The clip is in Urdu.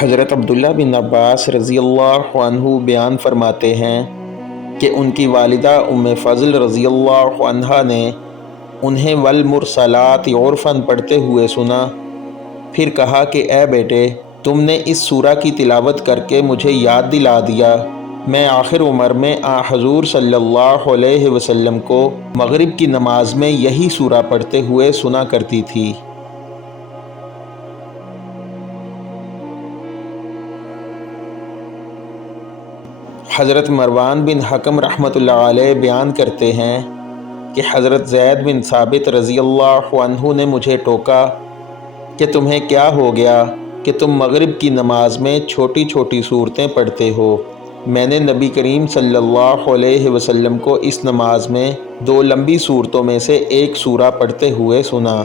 حضرت عبداللہ بن عباس رضی اللہ عنہ بیان فرماتے ہیں کہ ان کی والدہ ام فضل رضی اللہ عنہا نے انہیں والمرسلات عرفاً پڑھتے ہوئے سنا، پھر کہا کہ اے بیٹے، تم نے اس سورہ کی تلاوت کر کے مجھے یاد دلا دیا، میں آخر عمر میں حضور صلی اللہ علیہ وسلم کو مغرب کی نماز میں یہی سورہ پڑھتے ہوئے سنا کرتی تھی۔ حضرت مروان بن حکم رحمۃ اللہ علیہ بیان کرتے ہیں کہ حضرت زید بن ثابت رضی اللہ عنہ نے مجھے ٹوکا کہ تمہیں کیا ہو گیا کہ تم مغرب کی نماز میں چھوٹی چھوٹی صورتیں پڑھتے ہو؟ میں نے نبی کریم صلی اللہ علیہ وسلم کو اس نماز میں 2 لمبی صورتوں میں سے ایک سورہ پڑھتے ہوئے سنا۔